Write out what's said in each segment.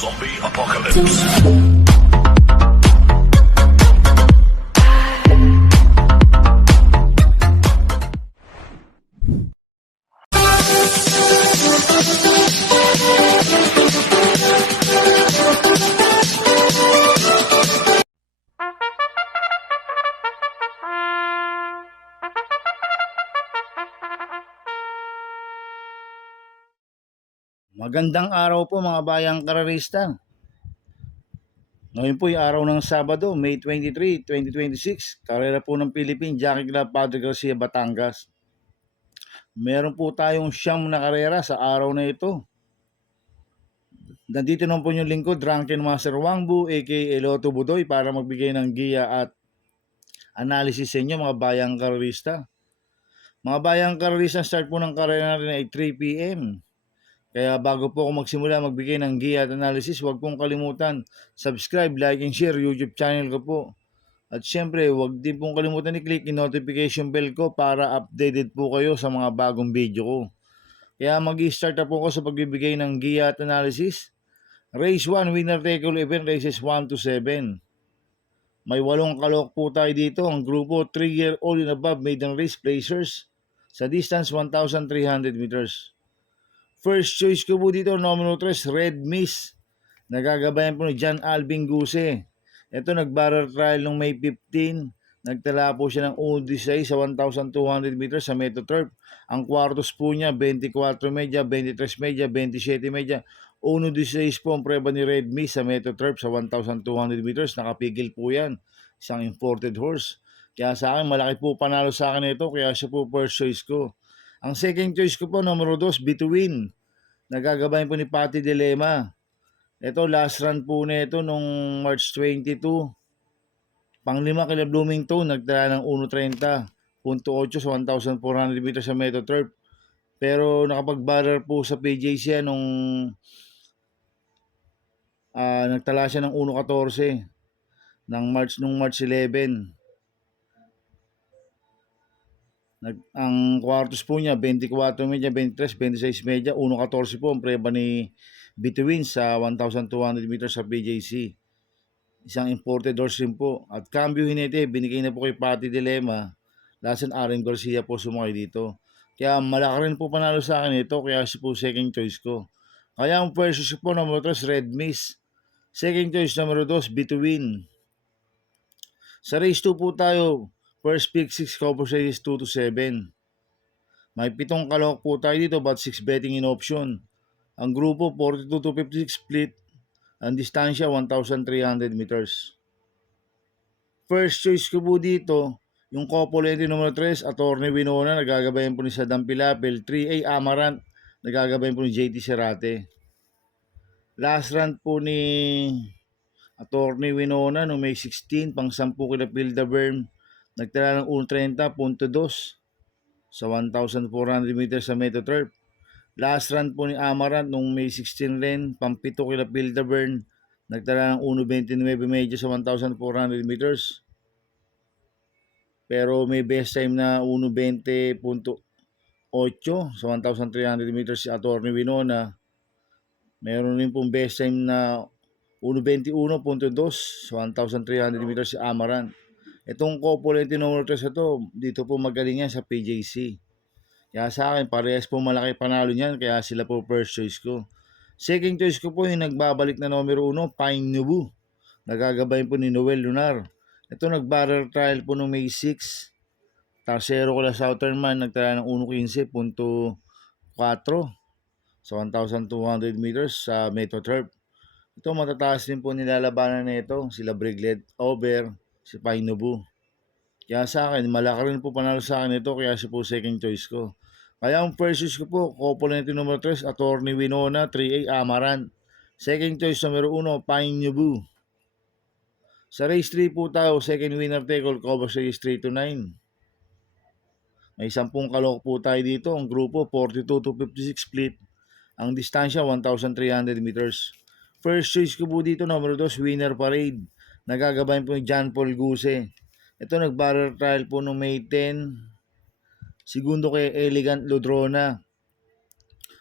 Zombie Apocalypse. Magandang araw po mga bayang kararista. Ngayon po ay araw ng Sabado, May 23, 2026. Karera po ng Philippine Jockey Club Padre Garcia, Batangas. Meron po tayong siyam na karera sa araw na ito. Nandito naman po yung lingkod, Drunken Master Wangbu, aka Lotto Budoy, para magbigay ng giya at analysis sa inyo mga bayang kararista. Mga bayang kararista, start po ng karera natin ay 3 p.m. Kaya bago po ako magsimula magbigay ng giya at analysis, huwag pong kalimutan subscribe, like, and share YouTube channel ko po. At syempre, huwag din pong kalimutan i-click yung notification bell ko para updated po kayo sa mga bagong video ko. Kaya mag-i-start na po ako sa pagbibigay ng giya at analysis. Race 1, winner take all event, races 1 to 7. May 8 kalok po tayo dito. Ang grupo 3-year-old and above maiden race placers sa distance 1,300 meters. First choice ko po dito, numero 3, Red Miss. Nagagabayan po ni John Alvin Guse. Ito, nag-barrel trial noong May 15. Nagtala po siya ng 1.16 sa 1,200 meters sa Metro Turf. Ang kwartos po niya, 24 media, 23 media, 27 media. 1.16 po ang preba ni Red Miss sa Metro Turf sa 1,200 meters. Nakapigil po yan. Isang imported horse. Kaya sa akin, malaki po panalo sa akin ito. Kaya siya po first choice ko. Ang second choice ko po, numero 2, Between. Nagagabayan po ni Patty Dilema. Ito, last run po nito nung March 22. Panglima kila Bloomington, nagtala ng 1.30.8 sa 1,400 meters sa Metro Turf. Pero nakapag-barrel po sa PJC nung nagtala siya ng 1.14 nung March 11. Ang kwartos po niya, 24 media, 23, 26 media, 1.14 po ang preba ni Between sa 1,200 meters sa PJC. Isang imported horse rin po. At cambio hinete, binigay na po kay Patty Dilema. Lasan Aaron Garcia po sumakay dito. Kaya malaki rin po panalo sa akin ito, kaya siya po second choice ko. Kaya ang first choice po, numero 3, Red Miss. Second choice, numero 2, Between. Sa race 2 po tayo, first pick 6 cover series 2 to 7. May 7 kalok po tayo dito but 6 betting in option. Ang grupo 42 to 56 split. Ang distansya 1,300 meters. First choice ko po dito, yung couple entry numero 3, Attorney Winona, nagagabayan po ni Sadam Pilapil. 3A Amarant, nagagabayan po ni JT Serate. Last run po ni Attorney Winona noong May 16, pang 10 kila Pildaburn, nagtala ng 1.30.2 sa 1,400 meters sa Metro Turf. Last run po ni Amarant noong May 16 rin, pang 7 kila Pildaburn, nagtala ng 1.29 medyo sa 1,400 meters. Pero may best time na 1.20.8 sa 1,300 meters si Attorney Winona. Meron rin pong best time na 1.21.2 sa 1,300 meters si Amarant. Itong couple numero 3 ito, dito po magaling yan sa PJC. Kaya sa akin, parehas po malaki panalo niyan, kaya sila po first choice ko. Second choice ko po yung nagbabalik na numero 1, Pine Nubu. Nagagabayan po ni Noel Lunar. Ito, nag-barrel trial po noong May 6. Tarsero ko la Southern Man, nagtala ng 1.15.4 sa 1,200 meters sa Metro Turf. Ito, matataas din po nilalabanan na ito. Sila Briglet Over, si Pine Nubu. Kaya sa akin, malaki rin po panalo sa akin ito, kaya siya po second choice ko. Kaya ang first choice ko po, couple entry number 3, Attorney Winona, 3A Amarant. Second choice numero 1, Pine Nubu. Sa race 3 po tayo, second winner take all, cover series 3 to 9. May 10 kalok po tayo dito. Ang grupo, 42 to 56 split. Ang distansya, 1,300 meters. First choice ko po dito, numero 2, Winner Parade. Nagagabayan po ni John Paul Guse. Ito, nag-barrel trial po noong May 10. Segundo kay Elegant Lodrona.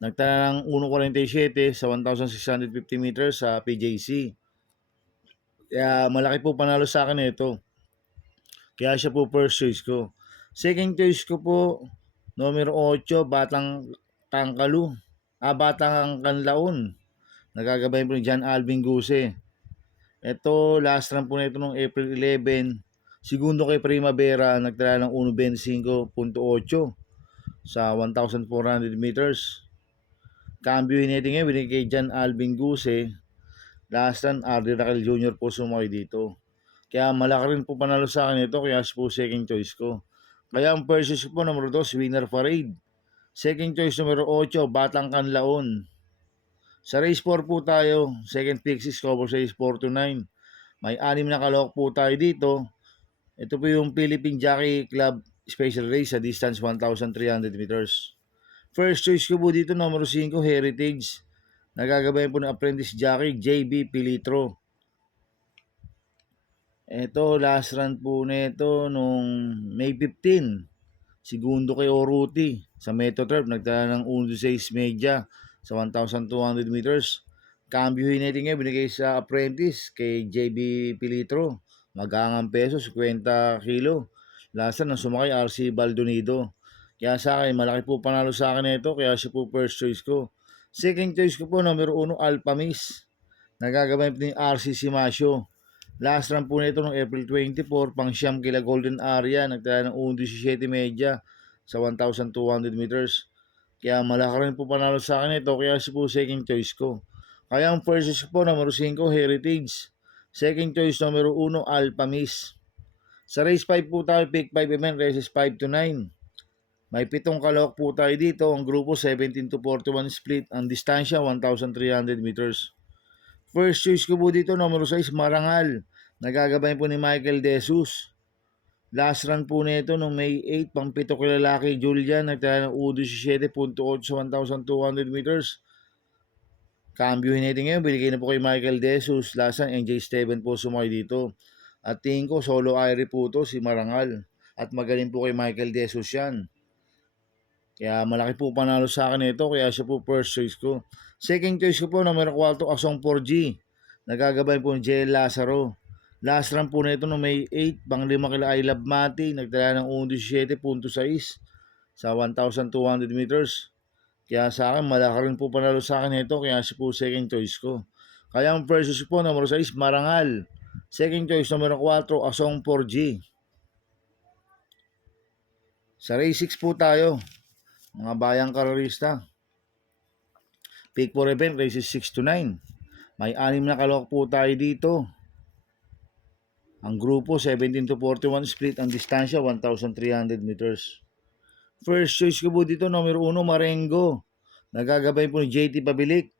Nagtala ng 1.47 sa 1,650 meters sa PJC. Kaya malaki po panalo sa akin ito. Kaya siya po first choice ko. Second choice ko po, numero 8, Batang Kanlaon. Nagagabay po ni John Alvin Guse. Ito, last run po na ito noong April 11. Segundo kay Primavera, nagtala ng 1.25.8 sa 1,400 meters. Cambio natin ngayon, binigay kay John Alvin Guse. Last run, R.D. Raquel Jr. po sumakay dito. Kaya malaki rin po panalo sa akin ito, kaya po second choice ko. Kaya ang first choice po, numero 2, Winner Parade. Second choice, numero 8, Batang Kanlaon. Sa race 4 po tayo, second pick 6, cover size 4 to 9. May 6 na kalok po tayo dito. Ito po yung Philippine Jockey Club Special Race sa distance 1,300 meters. First choice ko po dito, numero 5, Heritage. Nagagabayan po ng apprentice jockey JB Pilitro. Ito, last run po nito nung May 15. Segundo kay Oruti sa Metro Turf. Nagtala ng 1.6 media sa 1,200 meters. Cambio natin ngayon, binigay sa apprentice kay JB Pilitro. Magangang peso, 50 kilo. Last run, sumakay RC Baldonido. Kaya sa akin, malaki po panalo sa akin ito. Kaya siya po first choice ko. Second choice ko po, numero 1, Alpha Miss. Nagagabay po ni RC Simasio. Last run po nito noong April 24, pang siyam kila Golden Area, nagtala ng 1.17 media sa 1,200 meters. Kaya malaki rin po panalo sa akin ito, kaya siya po second choice ko. Kaya ang first choice po, numero 5, Heritage. Second choice, numero 1, Alpha Miss. Sa race 5 po tayo, pick 5 event, races 5 to 9. May 7 kalawak po tayo dito, ang grupo 17 to 41 split, ang distansya 1,300 meters. First choice ko po dito, numero 6, Marangal. Nagagabay po ni Michael De Jesus. Last run po nito nung May 8, pang 7 kay lalaki Julian, nagtala ng 17.8 sa 1,200 meters. Cambio natin ngayon, binigay na po kay Michael De Jesus. Last run, NJ Steven po sumakay dito. At tingin ko, solo Irie po to, si Marangal. At magaling po kay Michael De Jesus yan. Kaya malaki po panalo sa akin ito, kaya siya po first choice ko. Second choice ko po, numero 4, Asong 4G. Nagagabay po ni J. Lazaro. Last run po na ito no May 8, pang 5 kila I Love Mati, nagdala ng 1.17.6 sa 1,200 meters. Kaya sa akin, malaki rin po panalo sa akin ito, kaya siya po second choice ko. Kaya ang first choice po, numero 6, Marangal. Second choice, numero 4, Asong 4G. Sa race 6 po tayo, mga bayang karerista. Pick 4 event, races 6 to 9. May 6 na kalok po tayo dito. Ang grupo 17 to 41 split, ang distansya 1,300 meters. First choice ko po dito, numero 1, Marengo. Nagagabay po ni JT Pabilik.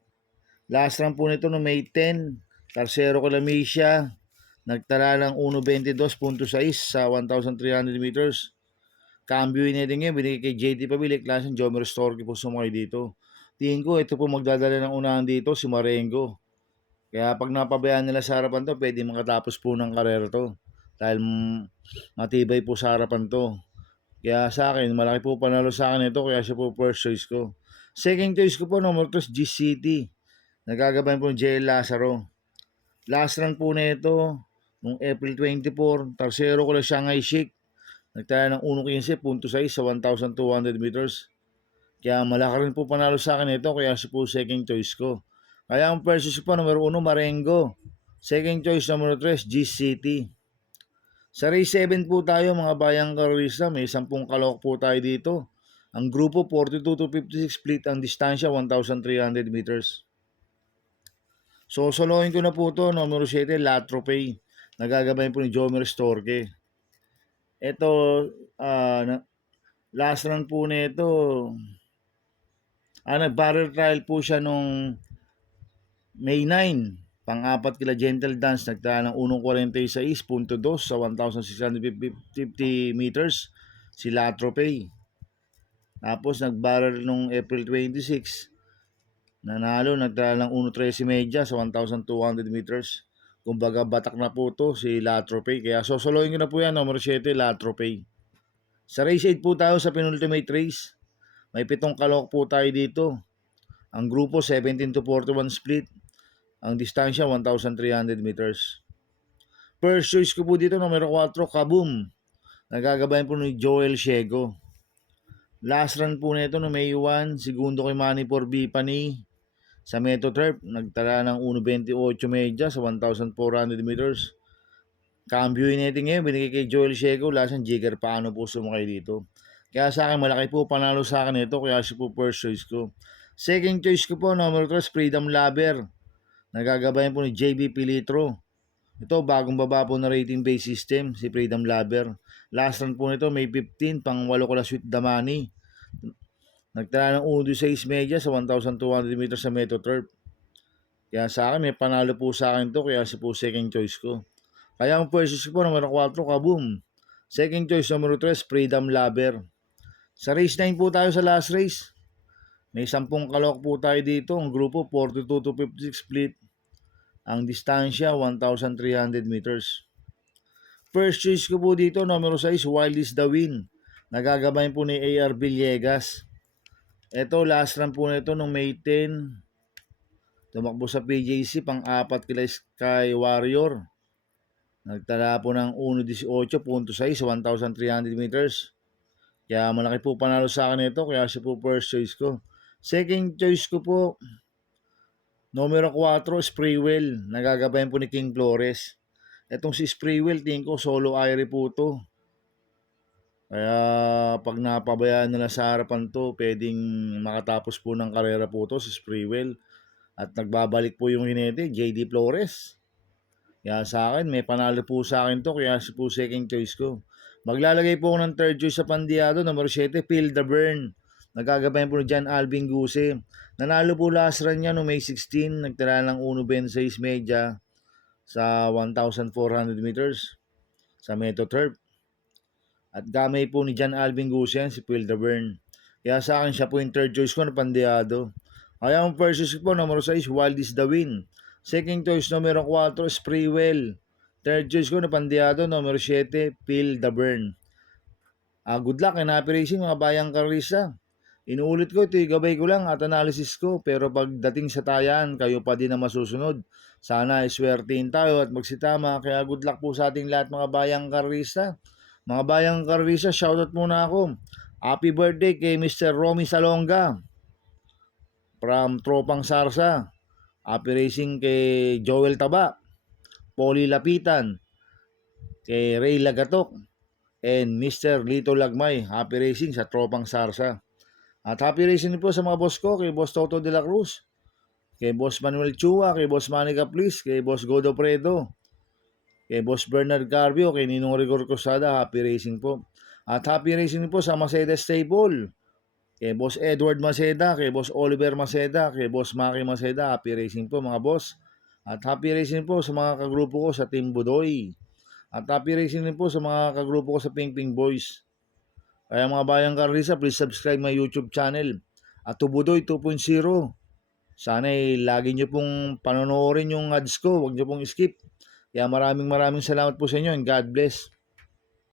Last run po nito no May 10, Tercero Calamisya. Nagtala ng 1.22.6 sa 1,300 meters. Cambio natin ngayon, binigay kay JT Pabilik. Last run, Jomer Storky po sumakay dito. Tingin ko, ito po magdadala ng unahan dito, si Marengo. Kaya pag napabayaan nila sa harapan to, pwede makatapos po ng karera to. Dahil matibay po sa harapan to. Kaya sa akin, malaki po panalo sa akin ito, kaya siya po first choice ko. Second choice ko po, number 2, G-City. Nagagabay po J. Lazaro. Last run po na ito, noong April 24, Tercero ko lang Shanghai Chic. Nagtala ng 1.15.6 sa 1,200 meters. Kaya malaki rin po panalo sa akin ito, kaya siya po second choice ko. Kaya ang first choice po, numero 1, Marengo. Second choice, numero 3, G-City. Sa race 7 po tayo, mga bayang karolista, may 10 kalok po tayo dito. Ang grupo 42 to 56 split, ang distansya 1,300 meters. So, solohin ko na po to, numero 7, Latropay. Nagagabay po ni Jomer Storke. Ito, last run po nito, nag-barrel trial po siya nung May 9, pang-apat kila Gentle Dance, nagtala ng 1.46.2 sa 1,650 meters, si Latropay. Tapos nag-barrel nung April 26, nanalo, nagtala ng 1.13 media sa 1,200 meters. Kumbaga batak na po to si Latropay. Kaya sosolohin ko na po yan, numero 7, Latropay. Sa race 8 po tayo sa penultimate race. May 7 kalok po tayo dito. Ang grupo 17 to 41 split. Ang distansya 1,300 meters. First choice ko po dito numero 4, Kaboom. Nagagabayan po ni Joel Ciego. Last run po nito no May 1, segundo kay Manny Porbipani sa Meto Turf. Nagtala ng 1.28 medya sa 1,400 meters. Cambio natin ngayon, binigay kay Joel Ciego. Last ang Jigger, paano po sumakay dito? Kaya sa akin, malaki po panalo sa akin ito. Kaya siya po first choice ko. Second choice ko po, number 3, Freedom Lover. Nagagabayan po ni JB Pilitro. Ito, bagong baba po na rating base system, si Freedom Lover. Last run po nito, May 15, pang 8 ko na Sweet Damani. Nagtala ng 1.6 medya sa 1,200 meters sa Meto Turf. Kaya sa akin, may panalo po sa akin to, kaya siya po second choice ko. Kaya ang first choice ko, numero 4, Kaboom. Second choice, numero 3, Freedom Lover. Sa race 9 po tayo sa last race. May 10 kalok po tayo dito. Ang grupo, 42 to 56 split. Ang distansya, 1,300 meters. First choice ko po dito, numero 6, Wild is the Win. Nagagabayan po ni AR Villegas. Ito, last run po nito nung May 10. Tumakbo sa PJC, pang-4 kila Sky Warrior. Nagtala po ng 1.18.6 sa 1,300 meters. Kaya malaki po panalo sa akin ito, kaya siya po first choice ko. Second choice ko po, numero 4, Spraywell. Nagagabayan po ni King Flores. Etong si Spraywell, tingin ko solo Irie po to. Kaya pag napabayaan nila sa harapan to, pwedeng makatapos po ng karera po to si Spraywell. At nagbabalik po yung hinete, JD Flores. Kaya sa akin, may panalo po sa akin to, kaya si po second choice ko. Maglalagay po ako ng third choice sa Pandiado, numero 7, Feel the Burn. Nagagabayan po ni John Alvin Guse. Nanalo po last run niya no May 16, nagtala ng 1.26 medya sa 1,400 meters sa Meto Turf. At gamay po ni John Alvin Guse si Feel the Burn. Kaya sa akin, siya po yung third choice ko na Pandiado. Kaya ang first choice ko po, numero 6, Wild is the Win. Second choice, numero 4, Spraywell. Third choice ko na Pandiado, numero 7, Feel the Burn. Good luck and happy racing mga bayang karisa. Inuulit ko, ito gabay ko lang at analysis ko. Pero pagdating sa tayan, kayo pa din na masusunod. Sana iswertein tayo at magsitama. Kaya good luck po sa ating lahat mga bayang karisa. Mga bayang karisa, shoutout muna ako. Happy birthday kay Mr. Romy Salonga from Tropang Sarsa. Happy racing kay Joel Taba, Polly Lapitan, kay Ray Lagatok, and Mr. Lito Lagmay. Happy racing sa Tropang Sarsa. At happy racing po sa mga boss ko, kay Boss Toto de la Cruz, kay Boss Manuel Chua, kay Boss Manny Caplis, kay Boss Godo Predo, kay Boss Bernard Carbio, kay Ninong Rigor Cosada. Happy racing po. At happy racing po sa Mercedes Stable, kay Boss Edward Maceda, kay Boss Oliver Maceda, kay Boss Maki Maceda. Happy racing po mga boss. At happy racing po sa mga kagrupo ko sa Team Budoy. At happy racing din po sa mga kagrupo ko sa Ping Ping Boys. Kaya mga bayang karisa, please subscribe my YouTube channel. At Tubudoy 2.0. Sana lagi nyo pong panonoodin yung ads ko. Huwag nyo pong skip. Kaya maraming salamat po sa inyo and God bless.